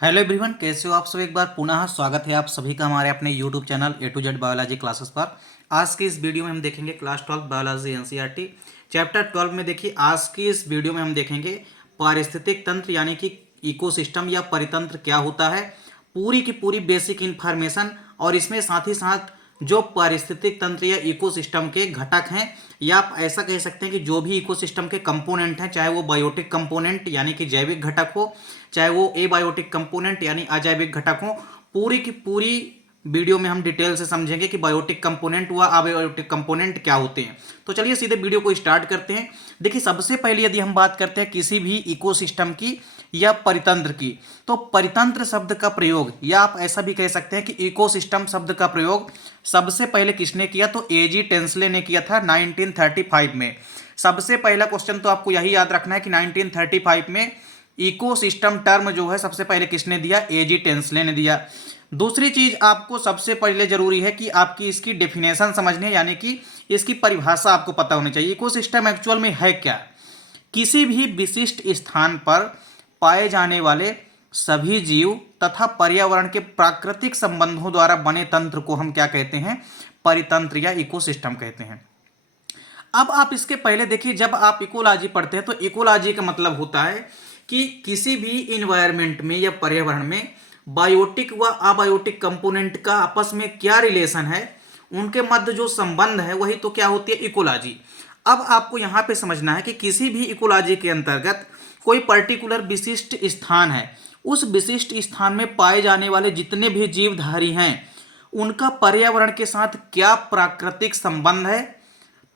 Hello everyone, कैसे हो आप सब। एक बार पुनः स्वागत है आप सभी का हमारे अपने YouTube channel A to Z biology classes पर। आज की इस वीडियो में हम देखेंगे क्लास 12 बायोलॉजी एनसीईआरटी चैप्टर 12 में। देखिए, आज की इस वीडियो में हम देखेंगे पारिस्थितिक तंत्र यानी कि इकोसिस्टम या परितंत्र क्या होता है, पूरी की पूरी बेसिक इन्फॉर्मेशन। और इसमें साथ ही साथ जो पारिस्थितिक तंत्र या इकोसिस्टम के घटक हैं, या आप ऐसा कह सकते हैं कि जो भी इकोसिस्टम के कंपोनेंट हैं, चाहे वो बायोटिक कंपोनेंट यानी कि जैविक घटक हो, चाहे वो एबायोटिक कंपोनेंट यानी अजैविक घटक हो, पूरी की पूरी वीडियो में हम डिटेल से समझेंगे कि बायोटिक कंपोनेंट व अबायोटिक कंपोनेंट क्या होते हैं। तो चलिए सीधे वीडियो को स्टार्ट करते हैं। देखिए, सबसे पहले यदि हम बात करते हैं किसी भी इकोसिस्टम की या परितंत्र की, तो परितंत्र शब्द का प्रयोग, या आप ऐसा भी कह सकते हैं कि इकोसिस्टम शब्द का प्रयोग सबसे पहले किसने किया, तो एजी टेंसले ने किया था 1935 में। सबसे पहला क्वेश्चन तो आपको यही याद रखना है कि 1935 में इकोसिस्टम टर्म जो है सबसे पहले किसने दिया, एजी टेंसले ने दिया। दूसरी चीज आपको सबसे पहले जरूरी है कि आपकी इसकी डेफिनेशन समझनी है, यानी कि इसकी परिभाषा आपको पता होनी चाहिए। इकोसिस्टम एक्चुअल में है क्या, किसी भी विशिष्ट स्थान पर पाए जाने वाले सभी जीव तथा पर्यावरण के प्राकृतिक संबंधों द्वारा बने तंत्र को हम क्या कहते हैं, परितंत्र या इकोसिस्टम कहते हैं। अब आप इसके पहले देखिए, जब आप इकोलॉजी पढ़ते हैं तो इकोलॉजी का मतलब होता है कि किसी भी इन्वायरमेंट में या पर्यावरण में बायोटिक व अबायोटिक कंपोनेंट का आपस में क्या रिलेशन है, उनके मध्य जो संबंध है, वही तो क्या होती है, इकोलॉजी। अब आपको यहां पे समझना है कि किसी भी इकोलॉजी के अंतर्गत कोई पर्टिकुलर विशिष्ट स्थान है, उस विशिष्ट स्थान में पाए जाने वाले जितने भी जीवधारी हैं, उनका पर्यावरण के साथ क्या प्राकृतिक संबंध है,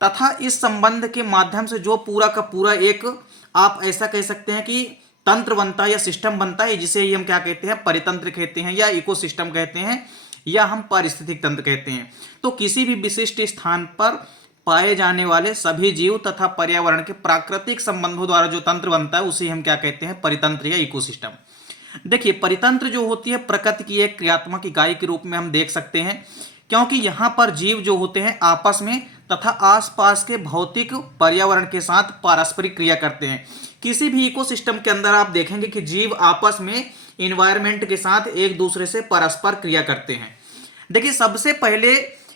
तथा इस संबंध के माध्यम से जो पूरा का पूरा एक, आप ऐसा कह सकते हैं कि तंत्र बनता है या सिस्टम बनता है, जिसे ही हम क्या कहते हैं, परितंत्र कहते हैं, या इकोसिस्टम कहते हैं, या हम पारिस्थितिक तंत्र कहते हैं। तो किसी भी विशिष्ट स्थान पर पाए जाने वाले सभी जीव तथा पर्यावरण के प्राकृतिक संबंधों द्वारा जो तंत्र बनता है, उसे हम क्या कहते हैं, परितंत्र या इकोसिस्टम। देखिए, परितंत्र जो होती है प्रकृति की एक क्रियात्मक इकाई के रूप में हम देख सकते हैं, क्योंकि यहाँ पर जीव जो होते हैं आपस में तथा आसपास के भौतिक पर्यावरण के साथ पारस्परिक क्रिया करते हैं। किसी भी इकोसिस्टम के अंदर आप देखेंगे कि जीव आपस में इन्वायरमेंट के साथ एक दूसरे से परस्पर क्रिया करते हैं। देखिए, सबसे पहले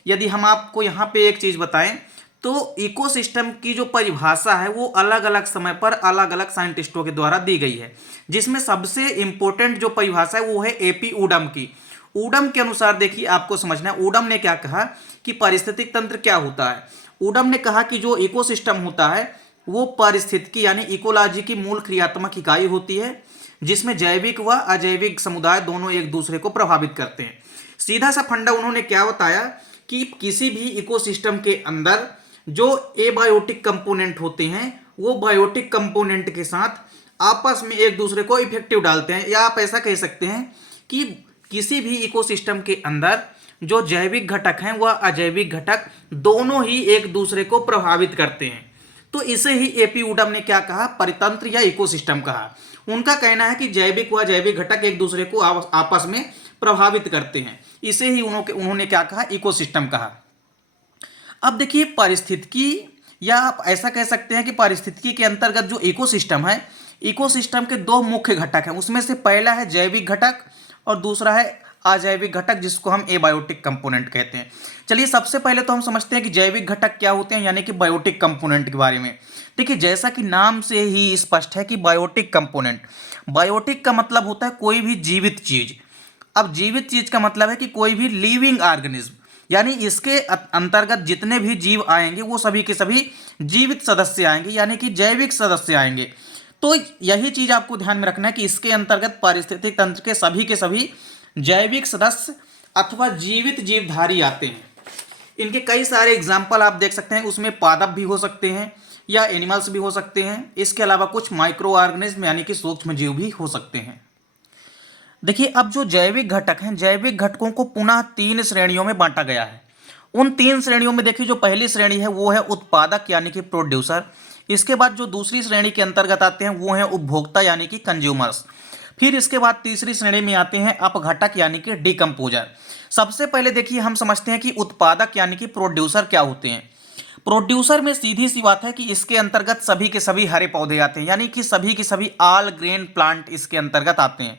यदि हम आपको यहाँ पे एक चीज बताएं, तो इकोसिस्टम की जो परिभाषा है वो अलग अलग समय पर अलग अलग साइंटिस्टों के द्वारा दी गई है, जिसमें सबसे इंपॉर्टेंट जो परिभाषा है वो है एपी ऊडम की। ऊडम के अनुसार देखिए, आपको समझना है ऊडम ने क्या कहा कि पारिस्थितिक तंत्र क्या होता है। ऊडम ने कहा कि जो इकोसिस्टम होता है वो पारिस्थितिकी यानी इकोलॉजी की मूल क्रियात्मक इकाई होती है, जिसमें जैविक व अजैविक समुदाय दोनों एक दूसरे को प्रभावित करते हैं। सीधा सा फंडा उन्होंने क्या बताया कि किसी भी इकोसिस्टम के अंदर जो एबायोटिक कंपोनेंट होते हैं, वो बायोटिक कंपोनेंट के साथ आपस में एक दूसरे को इफेक्टिव डालते हैं, या आप ऐसा कह सकते हैं कि किसी भी इकोसिस्टम के अंदर जो जैविक घटक हैं वह अजैविक घटक दोनों ही एक दूसरे को प्रभावित करते हैं। तो इसे ही एपी ऊडम ने क्या कहा, परितंत्र या इकोसिस्टम कहा। उनका कहना है कि जैविक व अजैविक घटक एक दूसरे को आपस में प्रभावित करते हैं, इसे ही उन्होंने क्या कहा, इकोसिस्टम कहा। अब देखिए, पारिस्थितिकी, या आप ऐसा कह सकते हैं कि पारिस्थितिकी के अंतर्गत जो इकोसिस्टम है, इकोसिस्टम के दो मुख्य घटक हैं। उसमें से पहला है जैविक घटक और दूसरा है अजैविक घटक, जिसको हम एबायोटिक कंपोनेंट कहते हैं। चलिए, सबसे पहले तो हम समझते हैं कि जैविक घटक क्या होते हैं, यानी कि बायोटिक कंपोनेंट के बारे में। देखिए, जैसा कि नाम से ही स्पष्ट है कि बायोटिक कंपोनेंट, बायोटिक का मतलब होता है कोई भी जीवित चीज। अब जीवित चीज का मतलब है कि कोई भी लिविंग ऑर्गेनिज्म, यानी इसके अंतर्गत जितने भी जीव आएंगे वो सभी के सभी जीवित सदस्य आएंगे, यानी कि जैविक सदस्य आएंगे। तो यही चीज आपको ध्यान में रखना है कि इसके अंतर्गत पारिस्थितिक तंत्र के सभी जैविक सदस्य अथवा जीवित जीवधारी आते हैं। इनके कई सारे एग्जाम्पल आप देख सकते हैं, उसमें पादप भी हो सकते हैं या एनिमल्स भी हो सकते हैं। इसके अलावा कुछ माइक्रो ऑर्गेनिज्म यानी कि सूक्ष्म जीव भी हो सकते हैं। देखिए, अब जो जैविक घटक हैं, जैविक घटकों को पुनः 3 श्रेणियों में बांटा गया है। उन 3 श्रेणियों में देखिए, जो पहली श्रेणी है वो है उत्पादक यानी कि प्रोड्यूसर। इसके बाद जो दूसरी श्रेणी के अंतर्गत आते हैं वो है उपभोक्ता यानी कि कंज्यूमर्स। फिर इसके बाद तीसरी श्रेणी में आते हैं अपघटक यानी कि डिकम्पोजर। सबसे पहले देखिए, हम समझते हैं कि उत्पादक यानी कि प्रोड्यूसर क्या होते हैं। प्रोड्यूसर में सीधी सी बात है कि इसके अंतर्गत सभी के सभी हरे पौधे आते हैं, यानी कि सभी के सभी ऑल ग्रेन प्लांट इसके अंतर्गत आते हैं।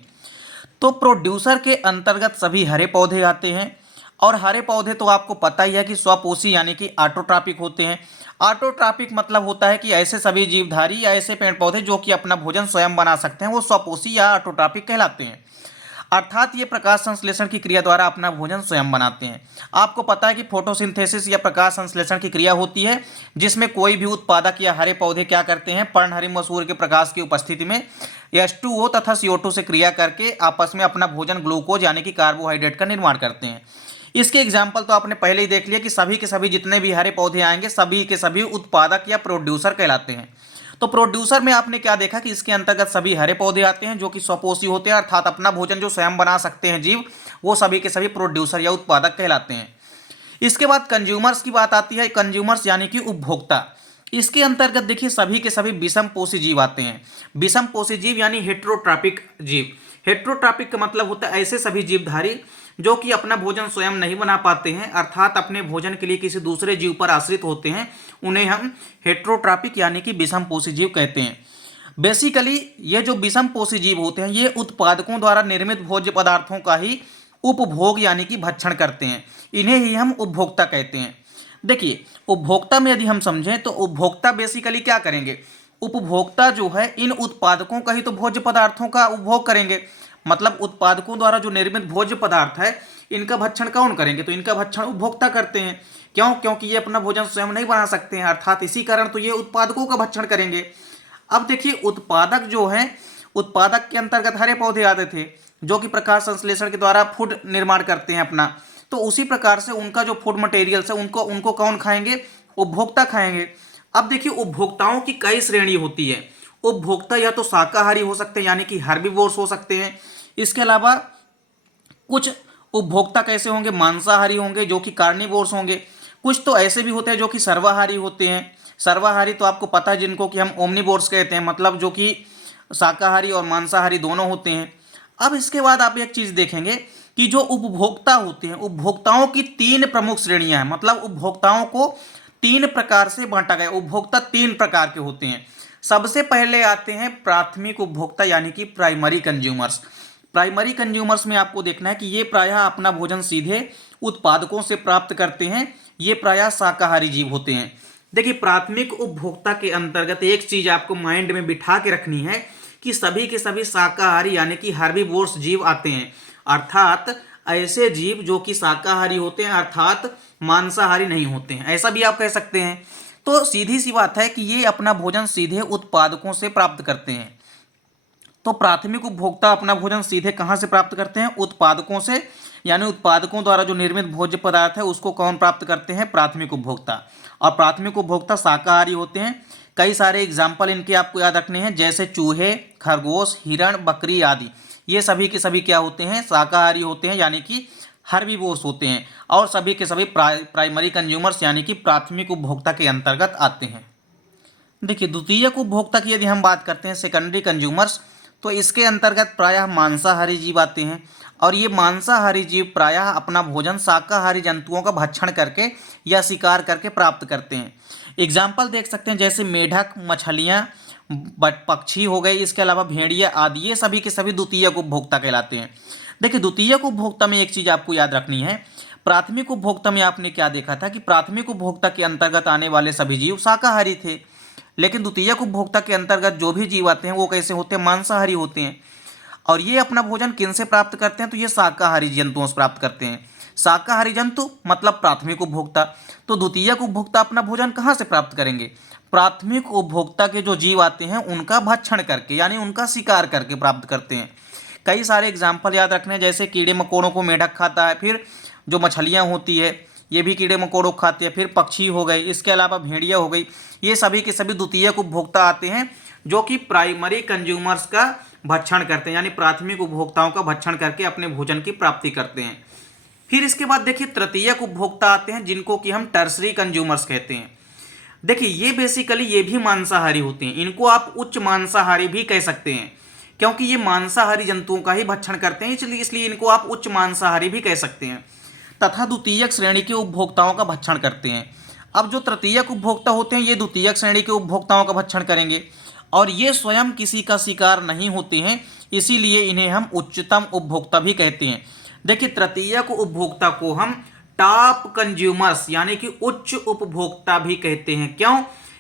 तो प्रोड्यूसर के अंतर्गत सभी हरे पौधे आते हैं, और हरे पौधे तो आपको पता ही है कि स्वपोषी यानी कि ऑटोट्रॉपिक होते हैं। ऑटोट्रॉपिक मतलब होता है कि ऐसे सभी जीवधारी या ऐसे पेड़ पौधे जो कि अपना भोजन स्वयं बना सकते हैं, वो स्वपोषी या ऑटोट्रॉपिक कहलाते हैं। अर्थात ये प्रकाश संश्लेषण की क्रिया द्वारा अपना भोजन स्वयं बनाते हैं। आपको पता है कि फोटोसिंथेसिस या प्रकाश संश्लेषण की क्रिया होती है, जिसमें कोई भी उत्पादक या हरे पौधे क्या करते हैं, पर्णहरित सूर्य के प्रकाश की उपस्थिति में H2O तथा CO2 से क्रिया करके आपस में अपना भोजन ग्लूकोज यानी कि कार्बोहाइड्रेट का निर्माण करते हैं। इसके एग्जाम्पल तो आपने पहले ही देख लिया कि सभी के सभी जितने भी हरे पौधे आएंगे सभी के सभी उत्पादक या प्रोड्यूसर कहलाते हैं। तो प्रोड्यूसर में आपने क्या देखा कि इसके अंतर्गत सभी हरे पौधे आते हैं जो कि स्वपोषी होते हैं, अर्थात अपना भोजन जो स्वयं बना सकते हैं जीव, वो सभी के सभी प्रोड्यूसर या उत्पादक कहलाते हैं। इसके बाद कंज्यूमर्स की बात आती है। कंज्यूमर्स यानी कि उपभोक्ता। इसके अंतर्गत देखिए सभी के सभी विषम पोषी जीव आते हैं। विषम पोषी जीव यानी हेट्रोट्रॉपिक जीव। हेट्रोट्रॉपिक का मतलब होता है ऐसे सभी जीवधारी जो कि अपना भोजन स्वयं नहीं बना पाते हैं, अर्थात अपने भोजन के लिए किसी दूसरे जीव पर आश्रित होते हैं, उन्हें हम हेट्रोट्रॉपिक यानी कि विषम पोषी जीव कहते हैं। बेसिकली ये जो विषम पोषी जीव होते हैं ये उत्पादकों द्वारा निर्मित भोज्य पदार्थों का ही उपभोग यानी कि भक्षण करते हैं। इन्हें ही हम उपभोक्ता कहते हैं। देखिए उपभोक्ता में यदि हम समझें तो उपभोक्ता बेसिकली क्या करेंगे, उपभोक्ता जो है इन उत्पादकों का ही तो भोज्य पदार्थों का उपभोग करेंगे। मतलब उत्पादकों द्वारा जो निर्मित भोज्य पदार्थ है इनका भक्षण कौन करेंगे, तो इनका भक्षण उपभोक्ता करते हैं। क्यों? क्योंकि ये अपना भोजन स्वयं नहीं बना सकते हैं, अर्थात इसी कारण तो ये उत्पादकों का भक्षण करेंगे। अब देखिए उत्पादक जो है, उत्पादक के अंतर्गत हरे पौधे आते थे जो कि प्रकाश संश्लेषण के द्वारा फूड निर्माण करते हैं अपना। तो उसी प्रकार से उनका जो फूड मटेरियल्स है उनको कौन खाएंगे, उपभोक्ता खाएंगे। अब देखिए उपभोक्ताओं की कई श्रेणी होती है। उपभोक्ता या तो शाकाहारी हो सकते हैं यानी कि हर्बीवोर्स हो सकते हैं। इसके अलावा कुछ उपभोक्ता कैसे होंगे, मांसाहारी होंगे जो कि कार्निवोर्स होंगे। कुछ तो ऐसे भी होते हैं जो कि सर्वाहारी होते हैं। सर्वाहारी तो आपको पता है जिनको कि हम ओमनिवोर्स कहते हैं, मतलब जो कि शाकाहारी और मांसाहारी दोनों होते हैं। अब इसके बाद आप एक चीज़ देखेंगे कि जो उपभोक्ता होते हैं, उपभोक्ताओं की तीन प्रमुख श्रेणियां हैं। मतलब उपभोक्ताओं को तीन प्रकार से बांटा गया। उपभोक्ता तीन प्रकार के होते हैं। सबसे पहले आते हैं प्राथमिक उपभोक्ता यानी कि प्राइमरी कंज्यूमर्स। प्राइमरी कंज्यूमर्स में आपको देखना है कि ये प्रायः अपना भोजन सीधे उत्पादकों से प्राप्त करते हैं। ये प्रायः शाकाहारी जीव होते हैं। देखिए प्राथमिक उपभोक्ता के अंतर्गत एक चीज आपको माइंड में बिठा के रखनी है कि सभी के सभी शाकाहारी यानी कि हर्बीवोर्स जीव आते हैं, अर्थात ऐसे जीव जो कि शाकाहारी होते हैं, अर्थात मांसाहारी नहीं होते हैं, ऐसा भी आप कह सकते हैं। तो सीधी सी बात है कि ये अपना भोजन सीधे उत्पादकों से प्राप्त करते हैं। तो प्राथमिक उपभोक्ता अपना भोजन सीधे कहाँ से प्राप्त करते हैं, उत्पादकों से। यानी उत्पादकों द्वारा जो निर्मित भोज्य पदार्थ है उसको कौन प्राप्त करते हैं, प्राथमिक उपभोक्ता। और प्राथमिक उपभोक्ता शाकाहारी होते हैं। कई सारे एग्जाम्पल इनके आपको याद रखने हैं, जैसे चूहे, खरगोश, हिरण, बकरी आदि। ये सभी के सभी क्या होते हैं, शाकाहारी होते हैं यानी कि हर्बीवोर्स होते हैं। और सभी के सभी प्राइमरी कंज्यूमर्स यानी कि प्राथमिक उपभोक्ता के अंतर्गत आते हैं। देखिए द्वितीयक उपभोक्ता की यदि हम बात करते हैं, सेकेंडरी कंज्यूमर्स, तो इसके अंतर्गत प्रायः मांसाहारी जीव आते हैं। और ये मांसाहारी जीव प्रायः अपना भोजन शाकाहारी जंतुओं का भक्षण करके या शिकार करके प्राप्त करते हैं। एग्जाम्पल देख सकते हैं जैसे मेढक, मछलियाँ, पक्षी हो गए, इसके अलावा भेड़िया आदि। ये सभी के सभी द्वितीयक उपभोक्ता कहलाते हैं। देखिए द्वितीयक उपभोक्ता में एक चीज़ आपको याद रखनी है। प्राथमिक उपभोक्ता में आपने क्या देखा था कि प्राथमिक उपभोक्ता के अंतर्गत आने वाले सभी जीव शाकाहारी थे, लेकिन द्वितीयक उपभोक्ता के अंतर्गत जो भी जीव आते हैं वो कैसे होते हैं, मांसाहारी होते हैं। और ये अपना भोजन किन से प्राप्त करते हैं, तो ये शाकाहारी जंतुओं से प्राप्त करते हैं। शाकाहारी जंतु मतलब प्राथमिक उपभोक्ता। तो द्वितीयक उपभोक्ता अपना भोजन कहाँ से प्राप्त करेंगे, प्राथमिक उपभोक्ता के जो जीव आते हैं उनका भक्षण करके यानी उनका शिकार करके प्राप्त करते हैं। कई सारे एग्जाम्पल याद रखने हैं, जैसे कीड़े मकोड़ों को मेढक खाता है, फिर जो मछलियाँ होती है ये भी कीड़े मकोड़ों को खाती है, फिर पक्षी हो गए, इसके अलावा भेड़िया हो गई। ये सभी के सभी द्वितीयक उपभोक्ता आते हैं जो कि प्राइमरी कंज्यूमर्स का भक्षण करते हैं, यानी प्राथमिक उपभोक्ताओं का भक्षण करके अपने भोजन की प्राप्ति करते हैं। फिर इसके बाद देखिए तृतीयक उपभोक्ता आते हैं जिनको कि हम टर्सरी कंज्यूमर्स कहते हैं। देखिए ये बेसिकली ये भी मांसाहारी होते हैं। इनको आप उच्च मांसाहारी भी कह सकते हैं क्योंकि ये मांसाहारी जंतुओं का ही भक्षण करते हैं, इसलिए इनको आप उच्च मांसाहारी भी कह सकते हैं, तथा द्वितीयक श्रेणी के उपभोक्ताओं का भक्षण करते हैं। अब जो तृतीयक उपभोक्ता होते हैं ये द्वितीयक श्रेणी के उपभोक्ताओं का भक्षण करेंगे और ये स्वयं किसी का शिकार नहीं होते हैं, इसीलिए इन्हें हम उच्चतम उपभोक्ता भी कहते हैं। देखिए तृतीयक उपभोक्ता को हम टॉप कंज्यूमर्स यानी कि उच्च उपभोक्ता भी कहते हैं। क्यों?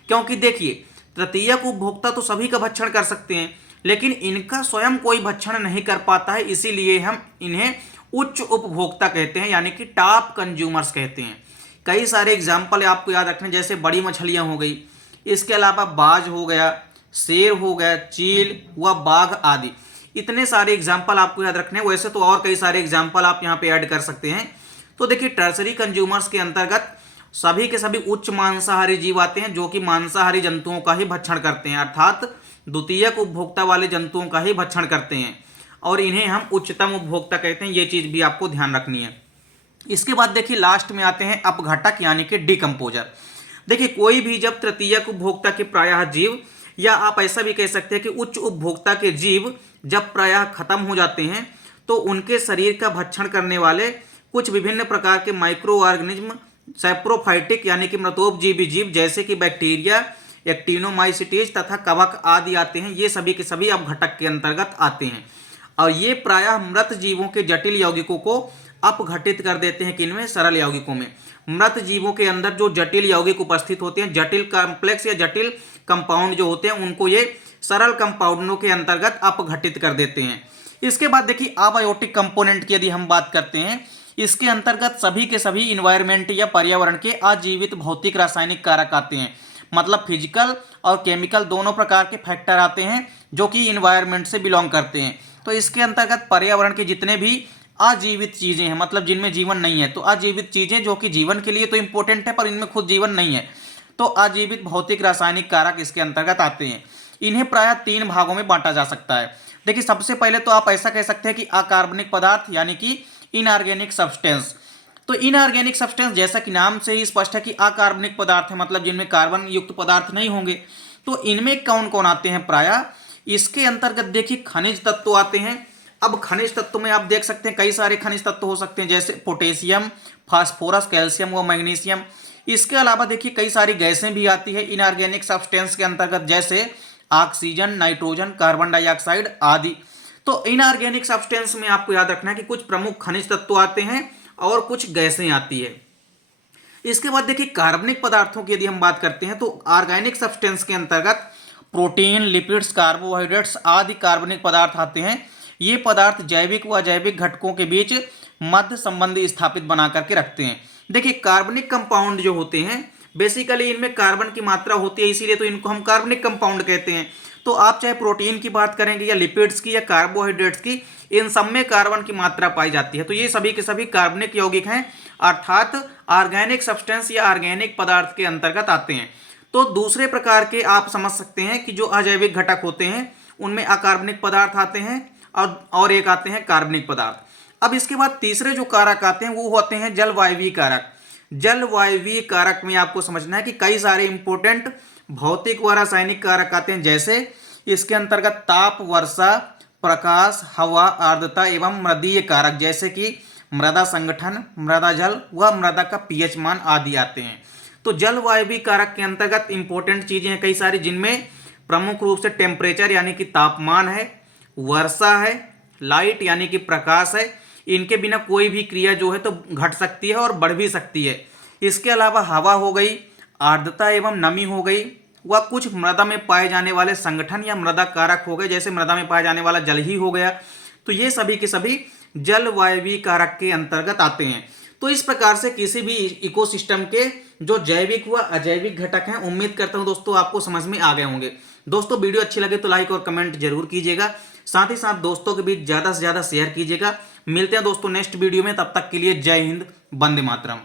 क्योंकि देखिए तृतीयक उपभोक्ता तो सभी का भक्षण कर सकते हैं, लेकिन इनका स्वयं कोई भक्षण नहीं कर पाता है, इसीलिए हम इन्हें उच्च उपभोक्ता कहते हैं यानी कि टॉप कंज्यूमर्स कहते हैं। कई सारे एग्जाम्पल आपको याद रखने, जैसे बड़ी मछलियां हो गई, इसके अलावा बाज हो गया, शेर हो गया, चील व बाघ आदि, इतने सारे एग्जाम्पल आपको याद रखने। वैसे तो और कई सारे एग्जाम्पल आप यहाँ पे ऐड कर सकते हैं। तो देखिए टर्सरी कंज्यूमर्स के अंतर्गत सभी के सभी उच्च मांसाहारी जीव आते हैं जो कि मांसाहारी जंतुओं का ही भक्षण करते हैं, अर्थात द्वितीयक उपभोक्ता वाले जंतुओं का ही भक्षण करते हैं, और इन्हें हम उच्चतम उपभोक्ता कहते हैं। ये चीज भी आपको ध्यान रखनी है। इसके बाद देखिए लास्ट में आते हैं अपघटक यानी कि डिकम्पोजर। देखिए कोई भी जब तृतीयक उपभोक्ता के प्रायः जीव, या आप ऐसा भी कह सकते हैं कि उच्च उपभोक्ता के जीव जब प्रायः खत्म हो जाते हैं, तो उनके शरीर का भक्षण करने वाले कुछ विभिन्न प्रकार के माइक्रो ऑर्गेनिज्म, सैप्रोफाइटिक यानी कि मृतोपजीवी जीव जैसे कि बैक्टीरिया, एक्टिनोमाइसिटीज तथा कवक आदि आते हैं। ये सभी के सभी अपघटक के अंतर्गत आते हैं, और ये प्रायः मृत जीवों के जटिल यौगिकों को अपघटित कर देते हैं। किनमें? सरल यौगिकों में। मृत जीवों के अंदर जो जटिल यौगिक उपस्थित होते हैं, जटिल कॉम्प्लेक्स या जटिल कंपाउंड जो होते हैं, उनको ये सरल कंपाउंडों के अंतर्गत अपघटित कर देते हैं। इसके बाद देखिए अबायोटिक कंपोनेंट की यदि हम बात करते हैं, इसके अंतर्गत सभी के सभी इन्वायरमेंट या पर्यावरण के अजीवित भौतिक रासायनिक कारक आते हैं। मतलब फिजिकल और केमिकल दोनों प्रकार के फैक्टर आते हैं जो कि इन्वायरमेंट से बिलोंग करते हैं। तो इसके अंतर्गत पर्यावरण के जितने भी अजीवित चीजें हैं, मतलब जिनमें जीवन नहीं है, तो अजीवित चीजें जो कि जीवन के लिए तो इंपॉर्टेंट है पर इनमें खुद जीवन नहीं है, तो अजीवित भौतिक रासायनिक कारक इसके अंतर्गत आते हैं। इन्हें प्रायः 3 भागों में बांटा जा सकता है। देखिए सबसे पहले तो आप ऐसा कह सकते हैं कि अकार्बनिक पदार्थ यानी कि इनऑर्गेनिक सब्सटेंस। तो इनऑर्गेनिक सब्सटेंस जैसा कि नाम से ही स्पष्ट है कि अकार्बनिक पदार्थ है, मतलब जिनमें कार्बन युक्त पदार्थ नहीं होंगे। तो इनमें कौन कौन आते हैं? प्रायः इसके अंतर्गत देखिए खनिज तत्व आते हैं। अब खनिज तत्व में आप देख सकते हैं कई सारे खनिज तत्व हो सकते हैं, जैसे पोटेशियम, फास्फोरस, कैल्शियम व मैग्नीशियम। इसके अलावा देखिए कई सारी गैसें भी आती है इनऑर्गेनिक सब्सटेंस के अंतर्गत, जैसे ऑक्सीजन, नाइट्रोजन, कार्बन डाइऑक्साइड आदि। तो इनऑर्गेनिक सब्सटेंस में आपको याद रखना है कि कुछ प्रमुख खनिज तत्व आते हैं और कुछ गैसें आती है। इसके बाद देखिए कार्बनिक पदार्थों की यदि हम बात करते हैं, तो ऑर्गेनिक सब्सटेंस के अंतर्गत प्रोटीन, लिपिड्स, कार्बोहाइड्रेट्स आदि कार्बनिक पदार्थ आते हैं। ये पदार्थ जैविक व अजैविक घटकों के बीच मध्य संबंध स्थापित बना करके रखते हैं। देखिए कार्बनिक कंपाउंड जो होते हैं, बेसिकली इनमें कार्बन की मात्रा होती है, इसीलिए तो इनको हम कार्बनिक कंपाउंड कहते हैं। तो आप चाहे प्रोटीन की बात करेंगे या लिपिड्स की या कार्बोहाइड्रेट्स की, इन सब में कार्बन की मात्रा पाई जाती है। तो ये सभी के सभी कार्बनिक यौगिक हैं, अर्थात ऑर्गेनिक सब्सटेंस या ऑर्गेनिक पदार्थ के अंतर्गत आते हैं। तो दूसरे प्रकार के आप समझ सकते हैं कि जो अजैविक घटक होते हैं उनमें अकार्बनिक पदार्थ आते हैं और एक आते हैं कार्बनिक पदार्थ। अब इसके बाद तीसरे जो कारक आते हैं वो होते हैं जलवायवीय कारक। जलवायवीय कारक में आपको समझना है कि कई सारे इंपॉर्टेंट भौतिक व रासायनिक कारक आते हैं, जैसे इसके अंतर्गत ताप, वर्षा, प्रकाश, हवा, आर्द्रता एवं मृदीय कारक जैसे कि मृदा संगठन, मृदा जल व मृदा का पीएच मान आदि आते हैं। तो जलवायवीय कारक के अंतर्गत इंपॉर्टेंट चीजें हैं कई सारी, जिनमें प्रमुख रूप से टेम्परेचर यानी कि तापमान है, वर्षा है, लाइट यानी कि प्रकाश है। इनके बिना कोई भी क्रिया जो है तो घट सकती है और बढ़ भी सकती है। इसके अलावा हवा हो गई, आर्द्रता एवं नमी हो गई, व कुछ मृदा में पाए जाने वाले संगठन या मृदा कारक हो गए, जैसे मृदा में पाया जाने वाला जल ही हो गया। तो ये सभी के सभी जलवायवीय कारक के अंतर्गत आते हैं। तो इस प्रकार से किसी भी इकोसिस्टम के जो जैविक व अजैविक घटक हैं, उम्मीद करता हूं दोस्तों आपको समझ में आ गए होंगे। दोस्तों वीडियो अच्छी लगे तो लाइक और कमेंट जरूर कीजिएगा, साथ ही साथ दोस्तों के बीच ज़्यादा से ज़्यादा शेयर कीजिएगा। मिलते हैं दोस्तों नेक्स्ट वीडियो में, तब तक के लिए जय हिंद, वंदे मातरम।